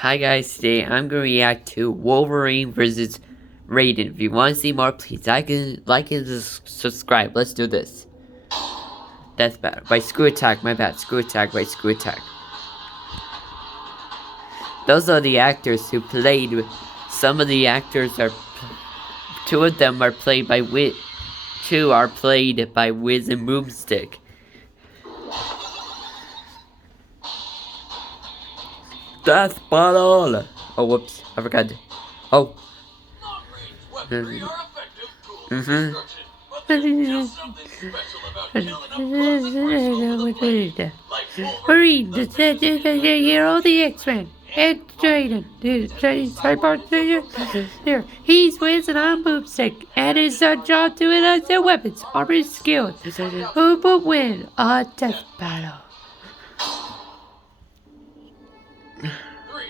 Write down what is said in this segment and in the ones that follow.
Hi guys, today I'm going to react to Wolverine versus Radien. If you want to see more, please like and subscribe. Let's do this. Death Battle by Screw Attack, my bad. Screw Attack by Screw Attack. Those are the actors who played. Some of the actors are, two of them are played by two are played by Wiz and Boomstick. Death Battle! Oh, whoops, I forgot. Oh. Long-range weaponry are effective tools of destruction, but there's just something special about killing up close and personal with a blade. Like Wolverine, the hero of the X-Men, and Jaden, the cyborg there. He's Wiz and I'm Boomstick, and his job to enhance their weapons, armor, skills. Who will win a death battle? 3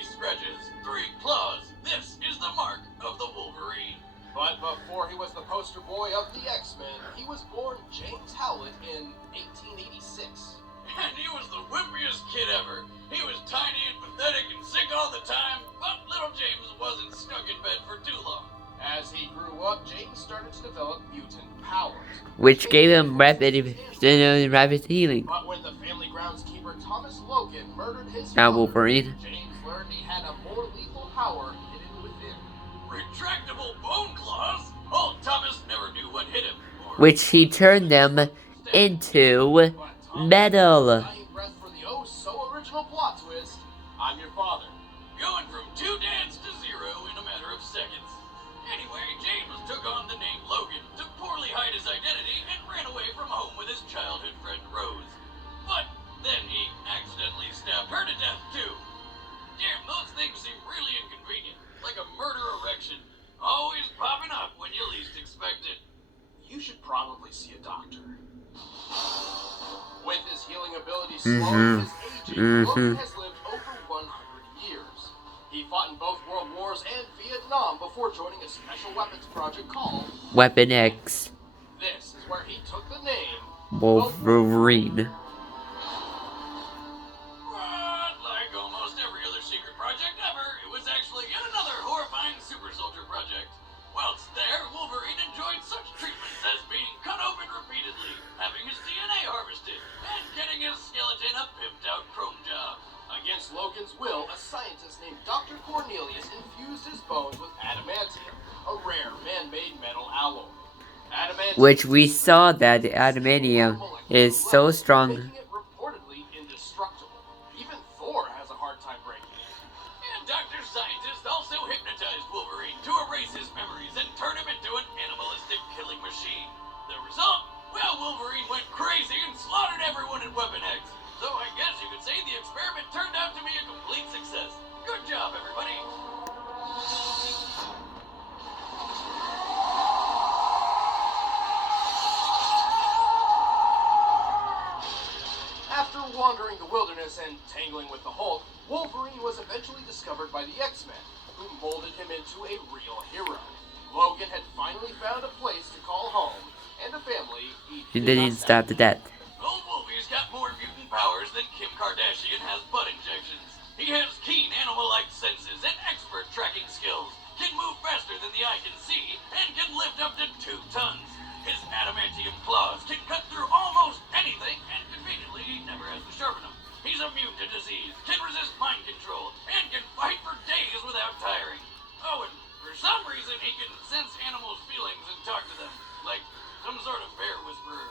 stretches, 3 claws. This is the mark of the Wolverine. But before he was the poster boy of the X-Men, he was born James Howlett in 1886. And he was the wimpiest kid ever. He was tiny and pathetic and sick all the time, but little James wasn't stuck in bed for too long. As he grew up, James started to develop mutant powers, Which gave him rapid healing. But when the family groundskeeper Thomas Logan murdered his Now father, Wolverine. James learned he had a more lethal power hidden within. Retractable bone claws? Old Thomas never knew what hit him. Which he turned them into metal. Dying breath for the oh-so-original plot twist. I'm your father. Going from 2 dads to 0 in a matter of seconds. Anyway, James took on the name Logan to poorly hide his identity and ran away from home with his childhood friend Rose. But then he accidentally stabbed her to death too. Damn, those things seem really inconvenient. Like a murder erection. Always popping up when you least expect it. You should probably see a doctor. With his healing ability slowing his aging, Logan has lived over 100 years. He fought in both World Wars and Vietnam before joining a special weapons project called Weapon X. This is where he took the name Wolverine. But like almost every other secret project ever, it was actually yet another horrifying super soldier project. Whilst there, Wolverine enjoyed such treatments as being cut open repeatedly, having his DNA harvested, and getting his skeleton a pimped-out chrome job. Against Logan's will, a scientist named Dr. Cornelius infused his bones with adamantium, a rare man-made metal alloy. Adamantium, Which we saw that the adamantium is so strong. making it reportedly indestructible. Even Thor has a hard time breaking it. And Dr. Scientist also hypnotized Wolverine to erase his memories and turn him into an animalistic killing machine. The result? Well, Wolverine went crazy and slaughtered everyone in Weapon X. So I guess you could say the experiment turned out to be a complete success. Good job, everybody. After wandering the wilderness and tangling with the Hulk, Wolverine was eventually discovered by the X-Men, who molded him into a real hero. Logan had finally found a place to call home, and a family He didn't stop to death. Old Wolvie's got more mutant powers than Kim Kardashian has butt injections. He has keen animal-like senses and expert tracking skills, can move faster than the eye can see, and can lift up to 2 tons. His adamantium claws can cut through almost anything, and conveniently, he never has to sharpen them. He's immune to disease, can resist mind control, and can fight for days without tiring. Oh, and for some reason, he can sense animals' feelings and talk to them, like some sort of bear whisperer.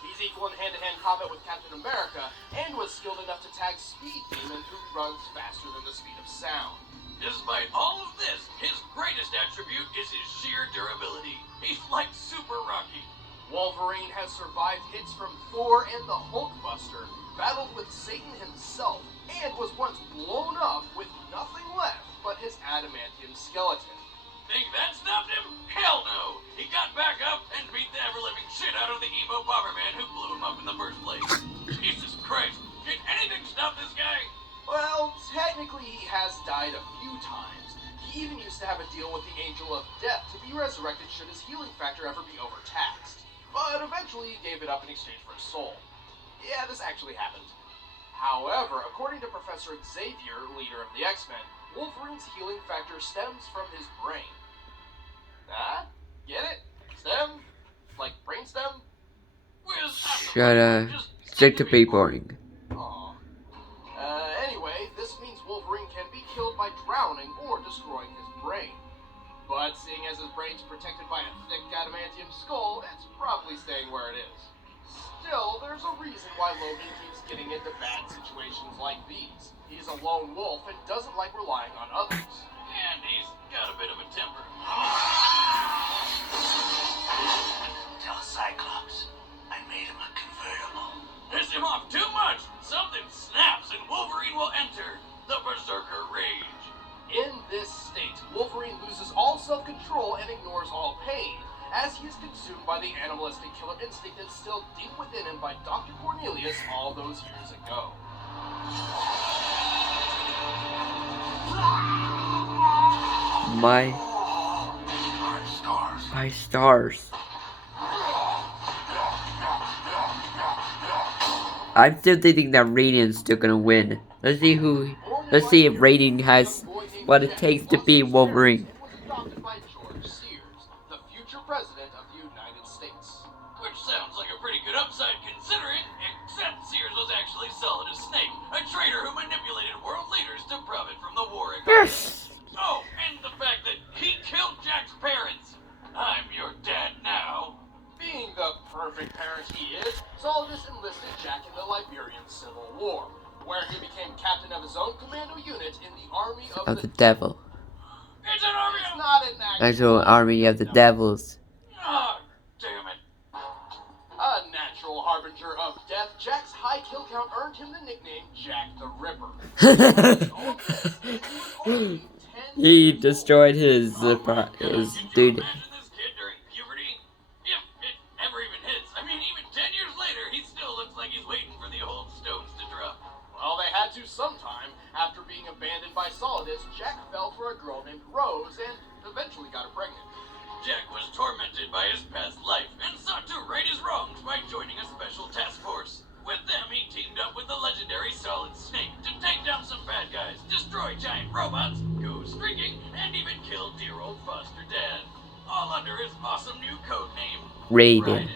He's equal in hand-to-hand combat with Captain America, and was skilled enough to tag Speed Demon, who runs faster than the speed of sound. Despite all of this, his greatest attribute is his sheer durability. He's like Super Rocky. Wolverine has survived hits from Thor and the Hulkbuster, battled with Satan himself, and was once blown up with nothing left but his adamantium skeleton. Think that stopped him? Hell no! He got back up and beat the ever-living shit out of the emo bomberman who blew him up in the first place. Jesus Christ, can anything stop this guy? Well, technically he has died a few times. He even used to have a deal with the Angel of Death to be resurrected should his healing factor ever be overtaxed. But eventually he gave it up in exchange for his soul. Yeah, this actually happened. However, according to Professor Xavier, leader of the X-Men, Wolverine's healing factor stems from his brain. Ah? Get it? Stem? Like brainstem? Shut up. Stick to be boring. Aw. Anyway, this means Wolverine can be killed by drowning or destroying his brain. But seeing as his brain's protected by a thick adamantium skull, it's probably staying where it is. Still, there's a reason why Logan keeps getting into bad situations like these. He's a lone wolf and doesn't like relying on others. And he's got a bit of a temper. Tell Cyclops I made him a convertible. Piss him off too much! Something snaps and Wolverine will enter the Berserker Rage. In this state, Wolverine loses all self-control and ignores all pain, as he is consumed by the animalistic killer instinct instilled deep within him by Dr. Cornelius all those years ago. My stars. I'm still thinking that Radian's still gonna win. Let's see if Radian has what it takes to beat Wolverine. The future president of the United States. Which sounds like a pretty good upside considering, except Sears was actually Solid as Snake, a traitor who manipulated world leaders to profit from the war economy. Yes! Oh, and the fact that he killed Jack's parents. I'm your dad now. Being the perfect parent he is, Solidus enlisted Jack in the Liberian Civil War, where he became captain of his own commando unit in the army Of the devil. It's an army It's of... not an Actual army of the devils. Oh, damn it. A natural harbinger of death, Jack's high kill count earned him the nickname Jack the Ripper. All this, and he was only 10 He years old. destroyed his dude. Imagine this kid during puberty? If it ever even hits. I mean, even 10 years later, he still looks like he's waiting for the old stones to drop. Well, they had to sometime. After being abandoned by Solidus, Jack fell for a girl named Rose and eventually got her pregnant. Jack was tormented by his past life and sought to right his wrongs by joining a special task force. With them, he teamed up with the legendary Solid Snake to take down some bad guys, destroy giant robots, go streaking, and even kill dear old foster dad. All under his awesome new code name, Radien.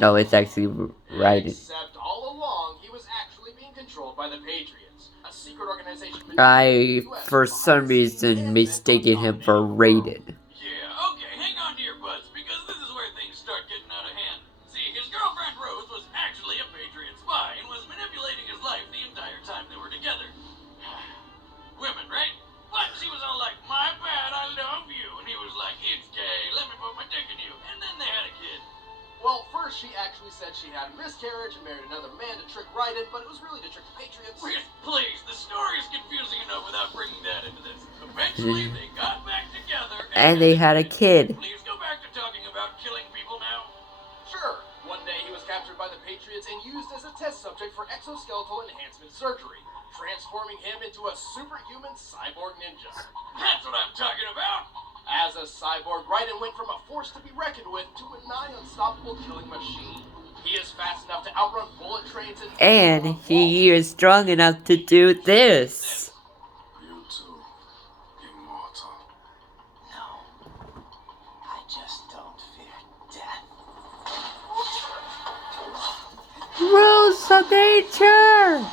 No, it's actually Radien. Except all along, he was actually being controlled by the Patriots, a secret organization. I, for some reason, mistaken him for Radien. Yeah, okay, hang on to your butts, because this is where things start getting out of hand. See, his girlfriend Rose was actually a Patriot spy and was manipulating his life the entire time they were together. Women, right? But she was all like, my bad, I love you. And he was like, it's gay, let me put my dick in you. And then they had a kid. Well, first she actually said she had a miscarriage and married another man to trick Raiden, but it was really to trick the Patriots. Please, the story is confusing enough without bringing that into this. Eventually, they got back together And they had a kid. Please go back to talking about killing people now. Sure. One day he was captured by the Patriots and used as a test subject for exoskeletal enhancement surgery, transforming him into a superhuman cyborg ninja. That's what I'm talking about. As a cyborg, Raiden went from a force to be reckoned with to a nigh unstoppable killing machine. He is fast enough to outrun bullet trains And he is strong enough to do this. You too, immortal. No, I just don't fear death. Rules of nature.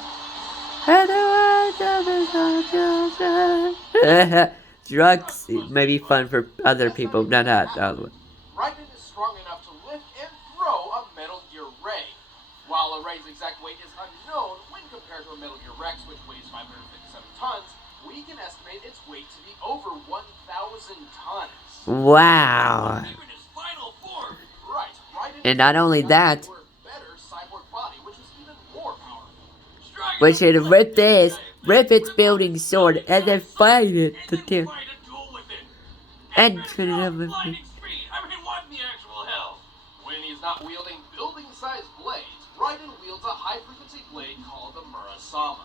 Drugs may be fun for other people, not us. Raiden is strong enough to lift and throw a Metal Gear Ray. While a Ray's exact weight is unknown when compared to a Metal Gear Rex, which weighs 557 tons, we can estimate its weight to be over 1,000 tons. Wow. Even his final form. Right, Raiden And not only that, better cyborg body, which was even more powerful. we should rip its building sword, and then fight it to death. And turn it over. I mean, what in the actual hell? When he's not wielding building-sized blades, Raiden wields a high-frequency blade called the Murasama.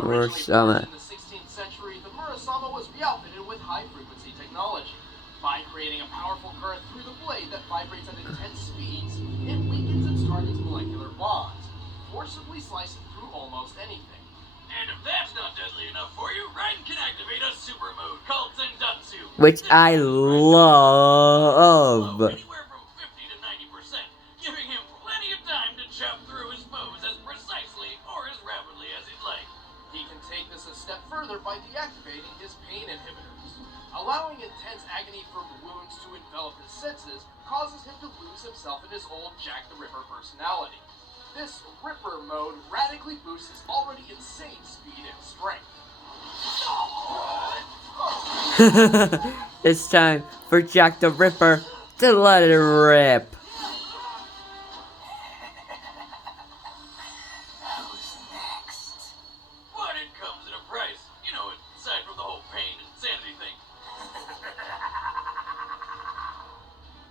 Originally in the 16th century, the Murasama was re-outfitted with high-frequency technology. By creating a powerful current through the blade that vibrates at intense speeds, it weakens its target's molecular bonds, forcibly slicing through almost anything. And if that's not deadly enough for you, Radien can activate a super mode called Zendatsu. Which This I causes Radien to slow love. anywhere from 50 to 90%, giving him plenty of time to chop through his foes as precisely or as rapidly as he'd like. He can take this a step further by deactivating his pain inhibitors. Allowing intense agony from wounds to envelop his senses causes him to lose himself in his old Jack the Ripper personality. This Ripper mode radically boosts his already insane speed and strength. It's time for Jack the Ripper to let it rip. Who's next? But it comes at a price. You know, aside from the whole pain and sanity thing.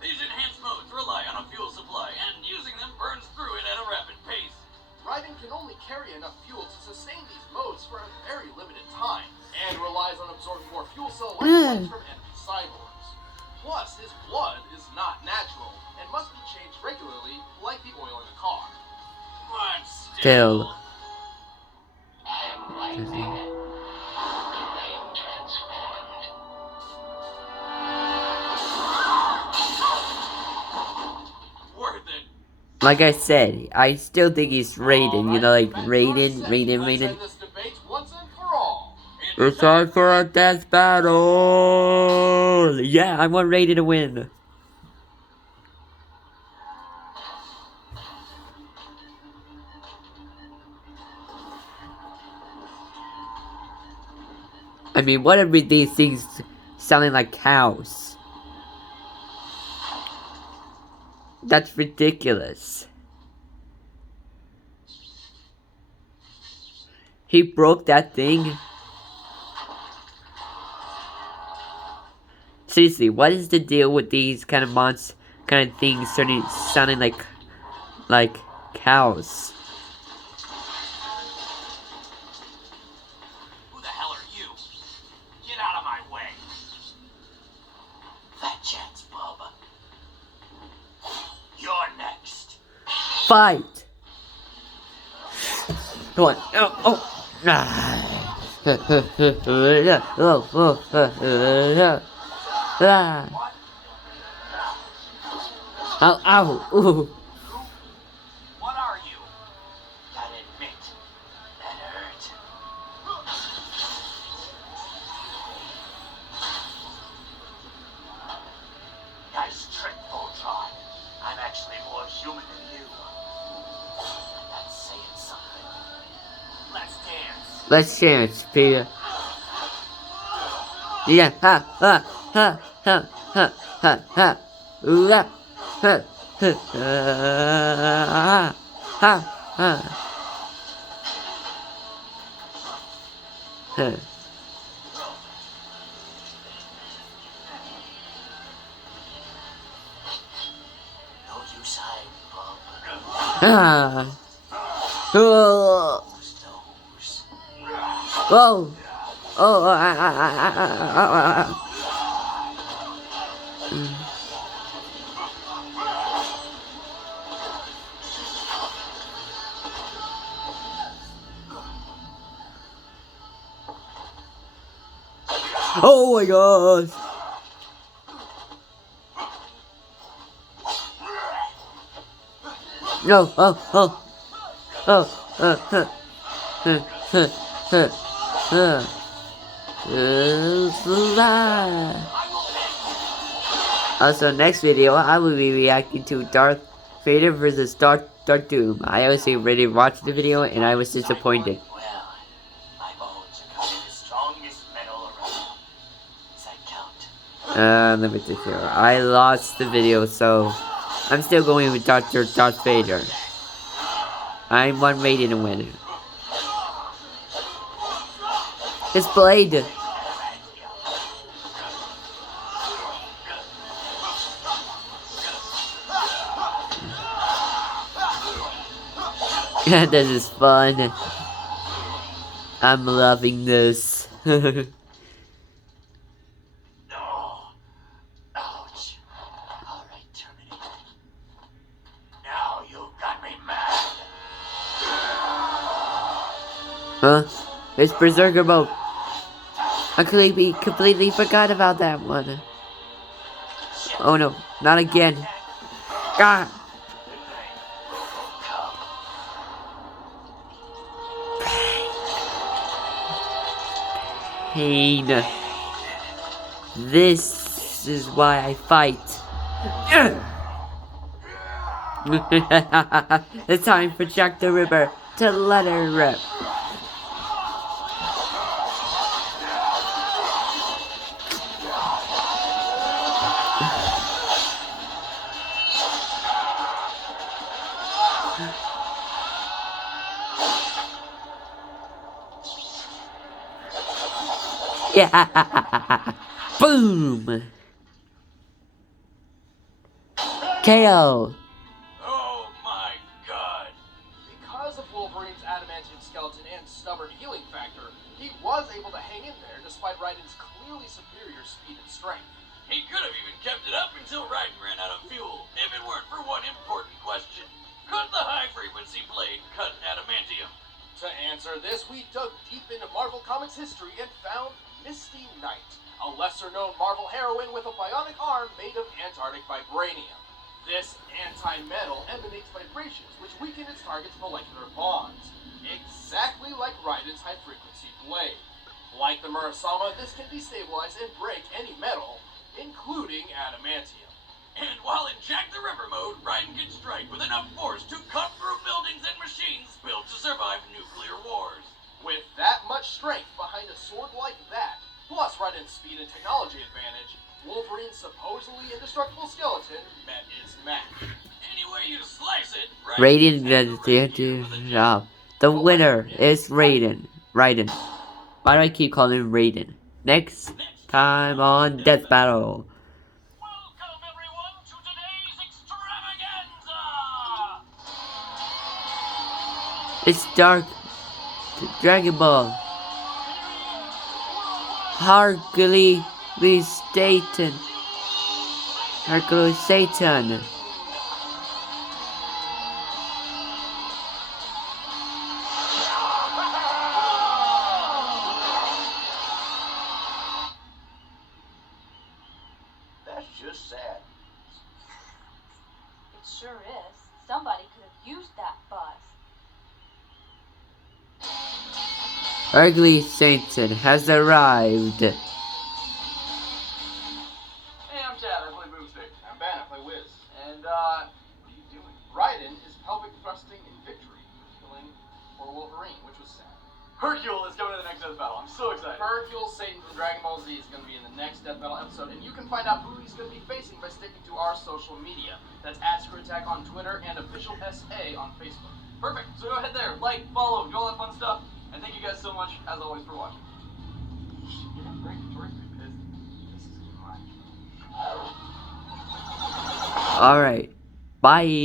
These enhanced modes rely on a fuel supply, and using them burns through it at a rapid pace. Radien can only carry enough fuel to sustain these modes for a very limited time, and relies on absorbing more fuel cell electrolytes from enemy cyborgs. Plus, his blood is not natural, and must be changed regularly, like the oil in a car. But Still. I'm lightning. I am transformed. worth it. Like I said, I still think he's Radien. You know, like Radien. Let's end this debate once and for all. It's time for a death battle! Yeah, I want Radien to win. I mean, what are these things sounding like cows? That's ridiculous. He broke that thing? Seriously, what is the deal with these kind of kind of things sounding like cows? Who the hell are you? Get out of my way. Fat chance, Bubba. You're next. Fight! Come on. Oh. Ah. Ah. Ow, ow, ooh. What are you? Gotta admit, that hurt. Nice trick, Voltron. I'm actually more human than you. That's saying something. Let's dance. Let's chance, Peter. Yeah, ha, ha, ha, ha, ha, ha, ha. Ooh, ah, ha, ha, ha, ha. Ha. No use hiding, Bub. Ah. Oh. Who's knows? Oh. Oh. Oh my gosh. No. Oh. Also, next video, I will be reacting to Darth Vader versus Darth Doom. I obviously already watched the video, and I was disappointed. Well, my bones are kind of the strongest metal around. Does that count? Let me think here. I lost the video, so I'm still going with Darth Vader. I'm one Radien to win. His blade. This is fun. I'm loving this. No. Ouch. Alright, Terminator. Now you've got me mad. Huh? It's Berserker mode. I completely forgot about that one. Oh no, not again. God. Pain. This is why I fight. It's time for Jack the Ripper to let her rip. Yeah. Boom. KO. Oh my god. Because of Wolverine's adamantium skeleton and stubborn healing factor, he was able to hang in there despite Raiden's clearly superior speed and strength. He could have even kept it up until Raiden ran out of fuel, if it weren't for one important question. Could the high-frequency blade cut adamantium? To answer this, we dug deep into Marvel Comics history and found Misty Knight, a lesser-known Marvel heroine with a bionic arm made of Antarctic vibranium. This anti-metal emanates vibrations which weaken its target's molecular bonds, exactly like Raiden's high-frequency blade. Like the Murasama, this can destabilize and break any metal, including adamantium. And while in Jack the Ripper mode, Raiden can strike with enough force to cut through buildings and machines built to survive nuclear wars. With that much strength behind a sword like that, plus Raiden's speed and technology advantage, Wolverine's supposedly indestructible skeleton met its match. Any way you slice it, Raiden does the job. The winner is Raiden. Why do I keep calling him Raiden? Next time on Death Battle. Welcome everyone to today's extravaganza! It's Dark Dragon Ball. Hercules Satan. Hercules Satan. That's just sad. It sure is. Somebody could have used that buzz. Hercules Satan has arrived. Hey, I'm Chad, I play Boomstick. I'm Ben, I play Wiz. And, what are you doing? Raiden is pelvic thrusting in victory, killing for Wolverine, which was sad. Hercule is coming to the next Death Battle. I'm so excited. Hercule Satan from Dragon Ball Z is going to be in the next Death Battle episode, and you can find out who he's going to be facing by sticking to our social media. That's @ScrewAttack on Twitter and official SA on Facebook. Perfect. So go ahead there, like, follow, do all that fun stuff. And thank you guys so much, as always, for watching. Get a break towards me, because this is mine. Alright. Bye.